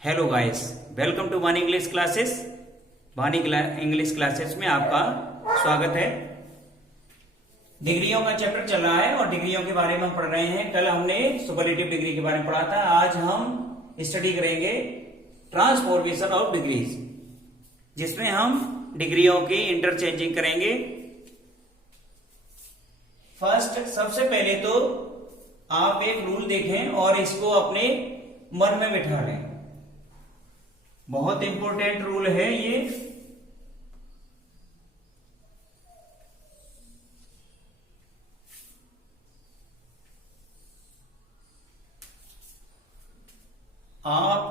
Hello guys, welcome to वानी English classes. वानी English classes में आपका स्वागत है। डिग्रियों का चैप्टर चल रहा है और डिग्रियों के बारे में हम पढ़ रहे हैं। कल हमने सुपरलेटिव डिग्री के बारे में पढ़ा था। आज हम स्टडी करेंगे ट्रांसफॉर्मेशन ऑफ डिग्रीज, जिसमें हम डिग्रियों की इंटरचेंजिंग करेंगे। फर्स्ट, सबसे पहले तो आप एक रूल देखें और इसको अपने मन में बिठा लें। बहुत इंपॉर्टेंट रूल है ये। आप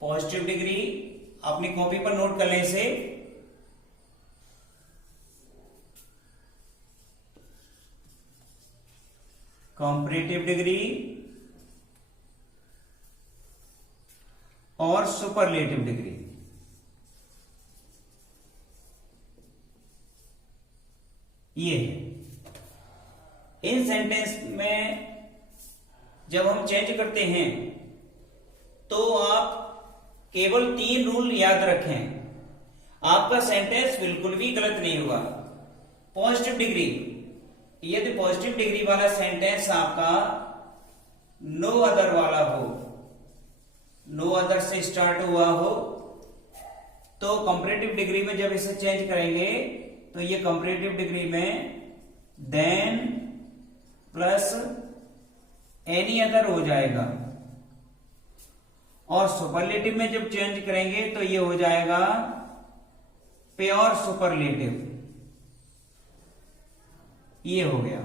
पॉजिटिव डिग्री अपनी कॉपी पर नोट कर लें इसे। कंपैरेटिव डिग्री और सुपरलेटिव डिग्री, ये है। इन सेंटेंस में जब हम चेंज करते हैं तो आप केवल 3 रूल याद रखें, आपका सेंटेंस बिल्कुल भी गलत नहीं होगा। पॉजिटिव डिग्री, यदि पॉजिटिव डिग्री वाला सेंटेंस आपका नो अदर वाला हो, नो अदर से स्टार्ट हुआ हो, तो कंपैरेटिव डिग्री में जब इसे चेंज करेंगे तो ये कंपैरेटिव डिग्री में देन प्लस एनी अदर हो जाएगा। और सुपरलेटिव में जब चेंज करेंगे तो ये हो जाएगा प्योर सुपरलेटिव। ये हो गया।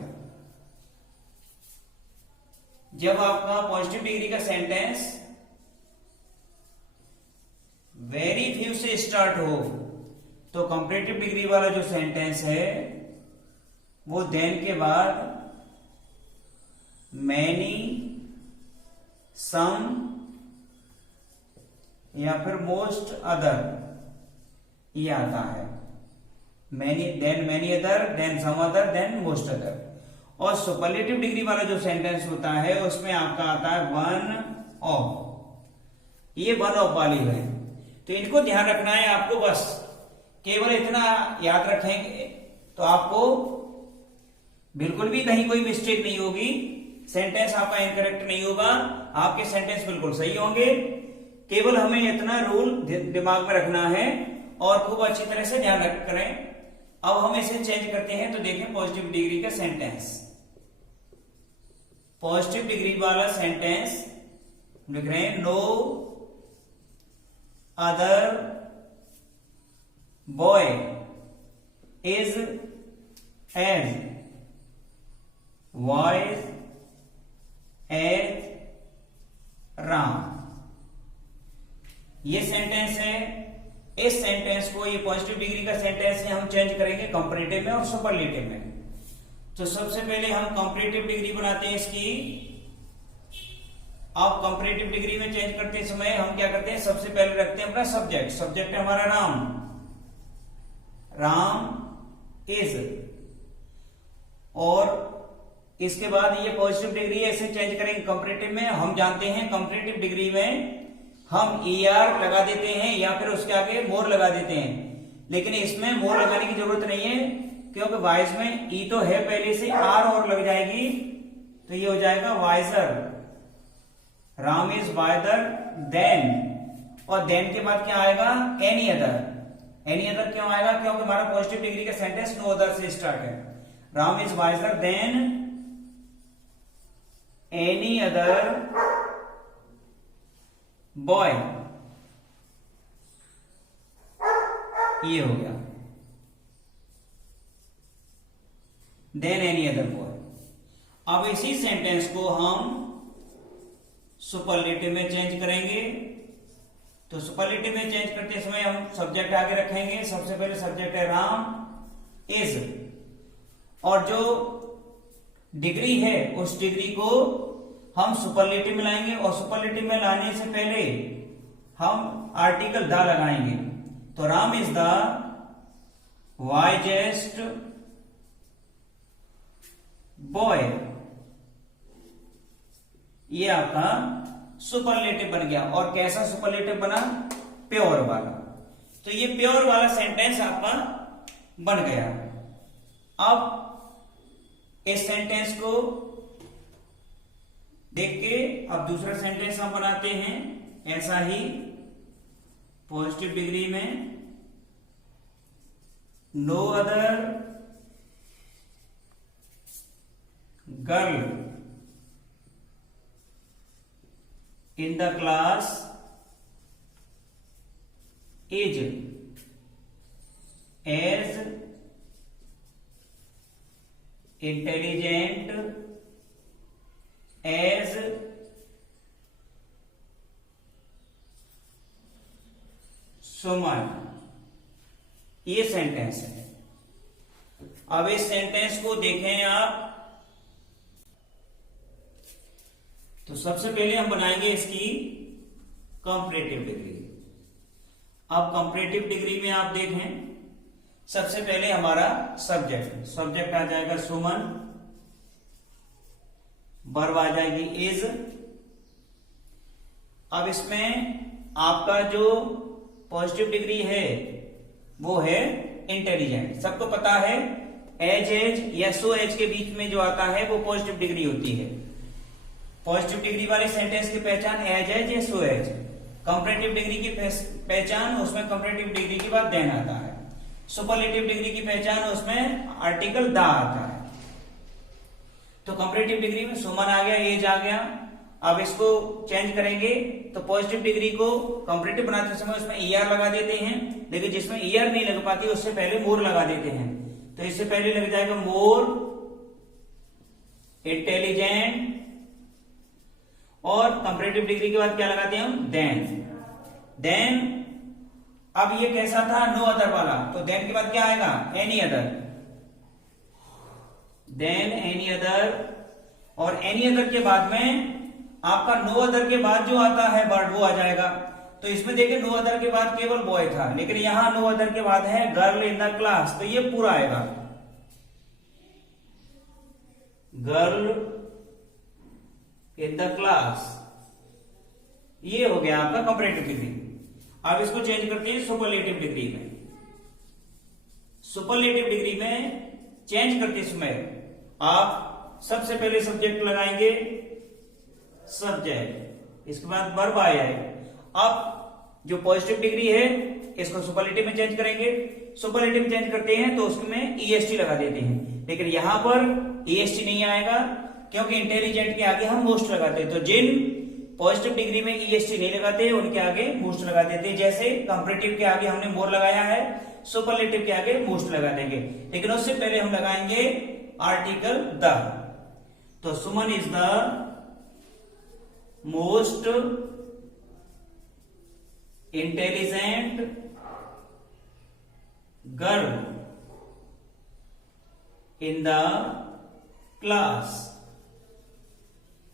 जब आपका पॉजिटिव डिग्री का सेंटेंस वेरी फ्यू से स्टार्ट हो तो कंपैरेटिव डिग्री वाला जो सेंटेंस है वो देन के बाद मैनी, सम या फिर मोस्ट अदर ये आता है। Many, than many other, than some other, than most other. और सुपरलेटिव डिग्री वाला जो सेंटेंस होता है उसमें आपका आता है वन ऑफ। ये वन ऑफ वाली है, तो इनको ध्यान रखना है आपको। बस केवल इतना याद रखेंगे तो आपको बिल्कुल भी कहीं कोई मिस्टेक नहीं होगी, सेंटेंस आपका इनकरेक्ट नहीं होगा, आपके सेंटेंस बिल्कुल सही होंगे। केवल हमें इतना रूल दिमाग में रखना है और खूब अच्छी तरह से ध्यान करें। अब हम इसे चेंज करते हैं तो देखें पॉजिटिव डिग्री का सेंटेंस। पॉजिटिव डिग्री वाला सेंटेंस लिख रहे हैं no other boy is as wise as Ram. ये सेंटेंस है। इस सेंटेंस को, ये पॉजिटिव डिग्री का सेंटेंस है, हम चेंज करेंगे कंपैरेटिव में और सुपरलेटिव में। तो सबसे पहले हम कंपैरेटिव डिग्री बनाते हैं इसकी। अब कंपैरेटिव डिग्री में चेंज करते समय हम क्या करते हैं, सबसे पहले रखते हैं अपना सब्जेक्ट। सब्जेक्ट है हमारा राम, राम इज। और इसके बाद ये पॉजिटिव डिग्री है, इसे चेंज करेंगे कंपैरेटिव में। हम जानते हैं कंपैरेटिव डिग्री में हम ER लगा देते हैं या फिर उसके आगे मोर लगा देते हैं, लेकिन इसमें मोर लगाने की जरूरत नहीं है क्योंकि वाइज में ई तो है पहले से, R और लग जाएगी तो ये हो जाएगा wiser. Ram is wiser than, और देन के बाद क्या आएगा, एनी अदर। एनी अदर क्यों आएगा, क्योंकि हमारा पॉजिटिव डिग्री का सेंटेंस नो अदर से स्टार्ट है। Ram is wiser then any other boy, ये हो गया देन एनी अदर बॉय। अब इसी सेंटेंस को हम सुपरलेटिव में चेंज करेंगे। तो सुपरलेटिव में चेंज करते समय हम सब्जेक्ट आगे रखेंगे। सबसे पहले सब्जेक्ट है राम इज, और जो डिग्री है उस डिग्री को हम सुपरलेटिव में लाएंगे। और सुपरलेटिव में लाने से पहले हम आर्टिकल द लगाएंगे। तो Ram is the wisest boy. ये आपका सुपरलेटिव बन गया। और कैसा सुपरलेटिव बना? प्योर वाला। तो ये प्योर वाला सेंटेंस आपका बन गया। अब इस सेंटेंस को देख के अब दूसरा सेंटेंस हम बनाते हैं ऐसा ही पॉजिटिव डिग्री में। No other girl in the class is as intelligent as Suman. ये सेंटेंस है। अब इस सेंटेंस को देखें आप, तो सबसे पहले हम बनाएंगे इसकी कंपैरेटिव डिग्री। अब कंपैरेटिव डिग्री में आप देखें, सबसे पहले हमारा सब्जेक्ट आ जाएगा सुमन, वर्ब आ जाएगी इज। अब इसमें आपका जो पॉजिटिव डिग्री है वो है इंटेलिजेंट। सबको पता है एज या सो एज के बीच में जो आता है वो पॉजिटिव डिग्री होती है। पॉजिटिव डिग्री वाले सेंटेंस की पहचान एज या सो एज। कंपैरेटिव डिग्री की पहचान, उसमें कंपैरेटिव डिग्री के बाद देन आता है। सुपरलेटिव डिग्री की पहचान, उसमें आर्टिकल द आता है। तो कंपैरेटिव डिग्री में सुमन आ गया, एज आ गया। अब इसको चेंज करेंगे तो पॉजिटिव डिग्री को कंपैरेटिव बनाते समय उसमें ईआर लगा देते हैं, लेकिन जिसमें ईआर नहीं लग पाती उससे पहले मोर लगा देते हैं। तो इससे पहले लग जाएगा मोर इंटेलिजेंट, और कंपैरेटिव डिग्री के बाद क्या लगाते हैं हम? देन। अब ये कैसा था? नो अदर वाला, तो देन के बाद क्या आएगा? Any other. Than any other, और एनी अदर के बाद में आपका नो अदर के बाद जो आता है वर्ड वो आ जाएगा। तो इसमें देखिए नो अदर के बाद केवल बॉय था, लेकिन यहां नो अदर के बाद है गर्ल इन द क्लास, तो ये पूरा आएगा गर्ल इन द क्लास। ये हो गया आपका कंपैरेटिव डिग्री। अब इसको चेंज करते हैं सुपरलेटिव डिग्री में। सुपरलेटिव डिग्री में चेंज करते समय आप सबसे पहले सब्जेक्ट लगाएंगे, सब्जेक्ट, इसके बाद वर्ब आया है। अब जो पॉजिटिव डिग्री है इसको सुपरलेटिव में चेंज करेंगे। सुपरलेटिव चेंज करते हैं तो उसमें ईएसटी लगा देते हैं, लेकिन यहां पर ईएसटी नहीं आएगा क्योंकि इंटेलिजेंट के आगे हम मोस्ट लगाते हैं। तो जिन पॉजिटिव डिग्री में ईएसटी नहीं लगाते उनके आगे मोस्ट लगा देते हैं। जैसे कंपैरेटिव के आगे हमने मोर लगाया है, सुपरलेटिव के आगे मोस्ट लगा देंगे, लेकिन उससे पहले हम लगाएंगे आर्टिकल द। तो Suman is the most intelligent girl in the class.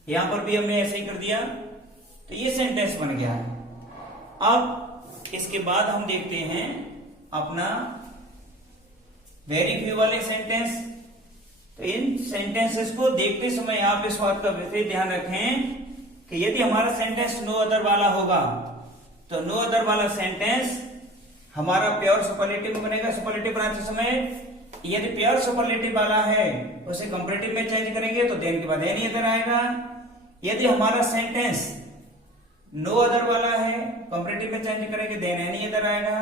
यहां पर भी हमने ऐसे ही कर दिया, तो ये सेंटेंस बन गया है। अब इसके बाद हम देखते हैं अपना वेरी फ्यू वाले सेंटेंस। तो इन सेंटेंसेस को देखते समय आप इस बात का विशेष ध्यान रखें कि यदि हमारा सेंटेंस नो अदर वाला होगा तो नो अदर वाला सेंटेंस हमारा प्योर सुपरलेटिव में बनेगा। सुपरलेटिव बनाते समय यदि प्योर सुपरलेटिव वाला है उसे कंपैरेटिव में चेंज करेंगे तो देन के बाद एनी अदर आएगा। यदि हमारा सेंटेंस नो अदर वाला है, कंपैरेटिव में चेंज करेंगे देन एनी अदर आएगा।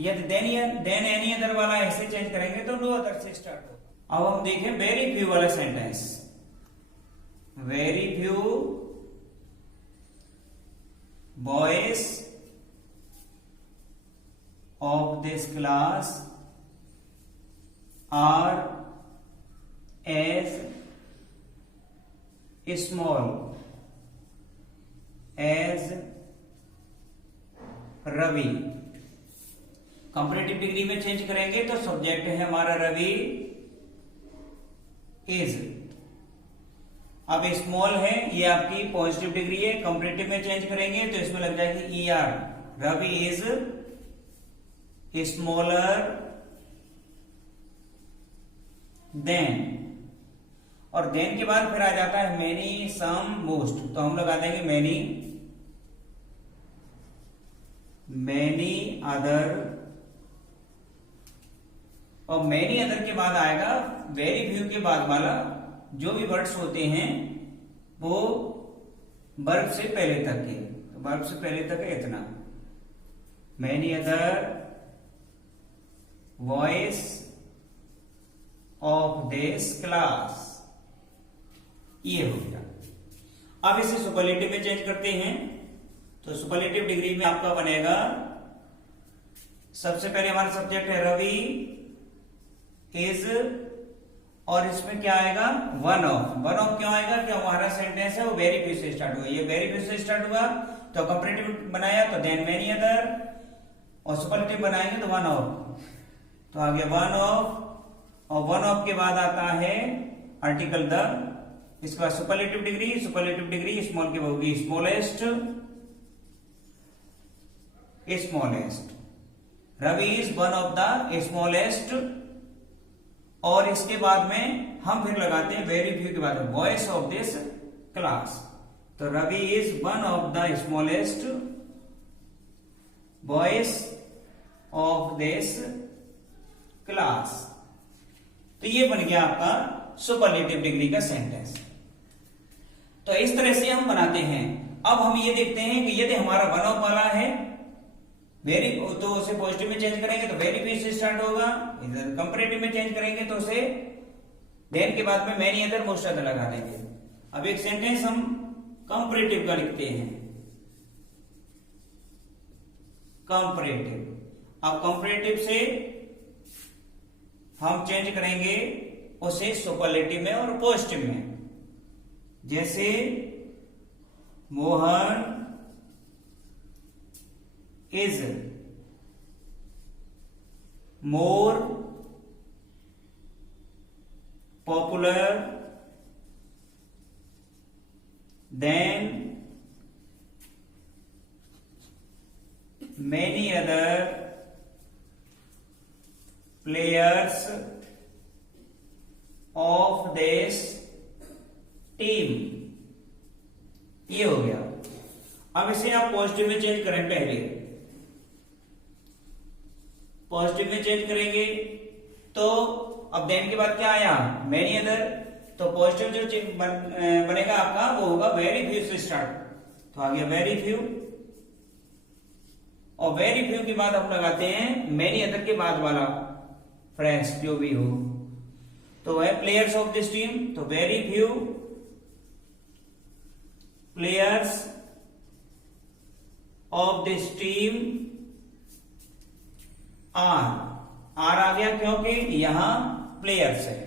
यदि देन एनी अदर वाला ऐसे चेंज करेंगे तो नो अदर से स्टार्ट होगा। अब हम देखें वेरी फ्यू वाला sentence. Very few boys of this class are as small as Ravi. Comparative degree में चेंज करेंगे तो सब्जेक्ट है हमारा रवि इज। अब स्मॉल है, ये आपकी पॉजिटिव डिग्री है। कंपैरेटिव में चेंज करेंगे तो इसमें लग जाएगी er. Ravi is smaller than. और देन के बाद फिर आ जाता है मैनी, सम, मोस्ट। तो हम लगा देंगे मैनी अदर, और मैनी अदर के बाद आएगा वेरी फ्यू के बाद वाला जो भी वर्ड्स होते हैं वो वर्ब से पहले तक के। तो वर्ब से पहले तक है इतना, many other voice of this class, ये हो गया। अब इसे सुपरलेटिव में चेंज करते हैं। तो सुपरलेटिव डिग्री में आपका बनेगा, सबसे पहले हमारा सब्जेक्ट है रवि इज, और इसमें क्या आएगा वन ऑफ। वन ऑफ क्यों आएगा, क्या हमारा सेंटेंस है वो वेरी फ्यू से स्टार्ट हुआ, ये वेरी फ्यू से स्टार्ट हुआ तो कंपैरेटिव बनाया तो देन मेनी अदर, और सुपरलेटिव बनाएंगे तो वन ऑफ। तो आगे वन ऑफ, और वन ऑफ के बाद आता है आर्टिकल द। इसके बाद superlative degree, superlative degree small की होगी smallest, smallest. Ravi is one of the smallest, और इसके बाद में हम फिर लगाते हैं वेरी फ्यू के बाद वॉइस ऑफ दिस क्लास। तो Ravi is one of the smallest voice of this class. तो ये बन गया आपका सुपरलेटिव डिग्री का सेंटेंस। तो इस तरह से हम बनाते हैं। अब हम ये देखते हैं कि यदि हमारा वन ऑफ वाला है वेरी, तो उसे पॉजिटिव में चेंज करेंगे तो वेरी फ्यू से स्टार्ट होगा। इधर कंपैरेटिव में चेंज करेंगे तो उसे देन के बाद में मैनी अदर, मोस्ट अदर लगा देंगे। अब एक सेंटेंस हम कंपैरेटिव का लिखते हैं, कंपैरेटिव। अब कंपैरेटिव से हम चेंज करेंगे उसे सुपरलेटिव में और पॉजिटिव में। जैसे Mohan is more popular than many other players of this team। ये हो गया। अब इसे आप पॉजिटिव में चेंज करें, पहले पॉजिटिव में चेंज करेंगे तो अब देन के बाद क्या आया मैनी अदर, तो पॉजिटिव जो बनेगा आपका वो होगा वेरी फ्यू से स्टार्ट। तो आ गया वेरी फ्यू, और वेरी फ्यू के बाद हम लगाते हैं मैनी अदर के बाद वाला फ्रेंड्स जो भी हो, तो है प्लेयर्स ऑफ दिस टीम। तो very few players of this team are आ गया क्योंकि यहां प्लेयर्स है।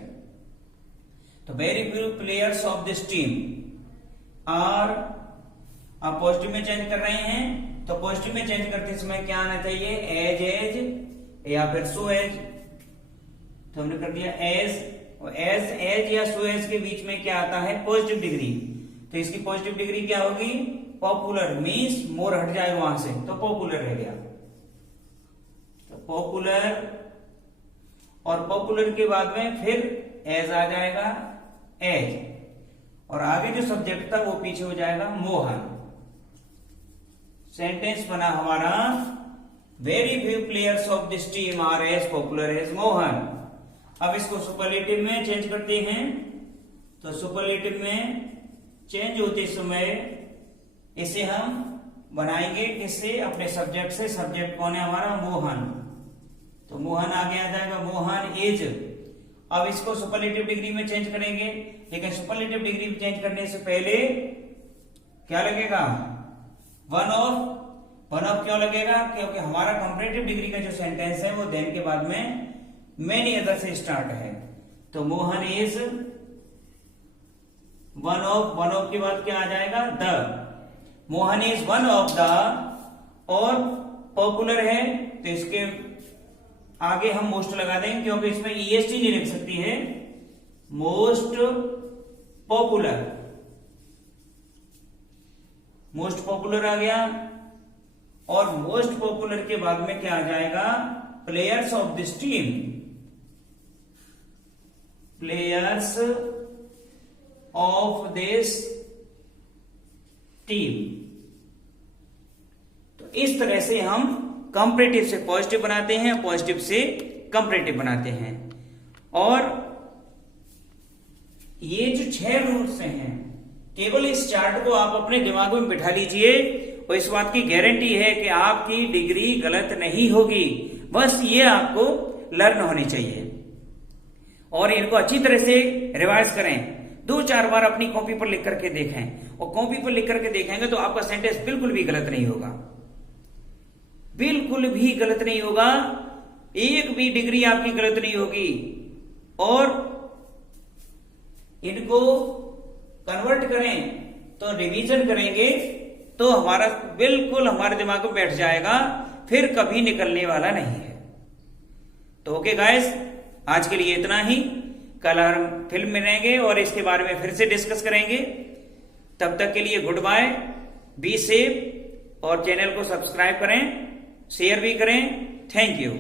तो very few players of this team are, आप पॉजिटिव में चेंज कर रहे हैं तो पॉजिटिव में चेंज करते समय क्या आना चाहिए एज, एज या फिर सो एज। तो हमने कर दिया एज, और एज या सो एज के बीच में क्या आता है पॉजिटिव डिग्री। तो इसकी पॉजिटिव डिग्री क्या होगी पॉपुलर, मीन्स मोर हट जाएगा वहां से तो पॉपुलर रह गया। तो पॉपुलर, और पॉपुलर के बाद में फिर एज आ जाएगा एज, और आगे जो सब्जेक्ट था वो पीछे हो जाएगा मोहन। सेंटेंस बना हमारा very few players of this team are as popular as Mohan. अब इसको सुपरलेटिव में चेंज करते हैं। तो सुपरलेटिव में चेंज होते समय इसे हम बनाएंगे किससे, अपने सब्जेक्ट से। सब्जेक्ट कौन है हमारा मोहन, तो मोहन आगे आ जाएगा मोहन इज। अब इसको सुपरलेटिव डिग्री में चेंज करेंगे, लेकिन सुपरलेटिव डिग्री में चेंज करने से पहले क्या लगेगा वन ऑफ। वन ऑफ क्यों लगेगा, क्योंकि हमारा कंपैरेटिव डिग्री का जो सेंटेंस है वो देन के बाद में मेनी अदर से स्टार्ट है। तो Mohan is one of, one of के बाद क्या आ जाएगा the. Mohan is one of the, और पॉपुलर है तो इसके आगे हम मोस्ट लगा देंगे क्योंकि इसमें ईएसटी नहीं लिख सकती है। मोस्ट पॉपुलर, मोस्ट पॉपुलर आ गया, और मोस्ट पॉपुलर के बाद में क्या आ जाएगा players of this team. Players of this team. तो इस तरह से हम कंपैरेटिव से पॉजिटिव बनाते हैं, पॉजिटिव से कंपैरेटिव बनाते हैं। और ये जो 6 रूल्स हैं, केवल इस चार्ट को आप अपने दिमाग में बिठा लीजिए और इस बात की गारंटी है कि आपकी डिग्री गलत नहीं होगी। बस ये आपको लर्न होनी चाहिए और इनको अच्छी तरह से रिवाइज करें। 2-4 बार अपनी कॉपी पर लिख करके देखें और कॉपी पर लिख करके देखेंगे तो आपका सेंटेंस बिल्कुल भी गलत नहीं होगा, बिल्कुल भी गलत नहीं होगा, एक भी डिग्री आपकी गलत नहीं होगी। और इनको कन्वर्ट करें तो रिवीजन करेंगे तो हमारा बिल्कुल हमारे दिमाग में बैठ जाएगा, फिर कभी निकलने वाला नहीं है। तो ओके गाइस, आज के लिए इतना ही। कल हम फिल्म में रहेंगे और इसके बारे में फिर से डिस्कस करेंगे। तब तक के लिए गुड बाय, बी सेफ और चैनल को सब्सक्राइब करें, शेयर भी करें। Thank you.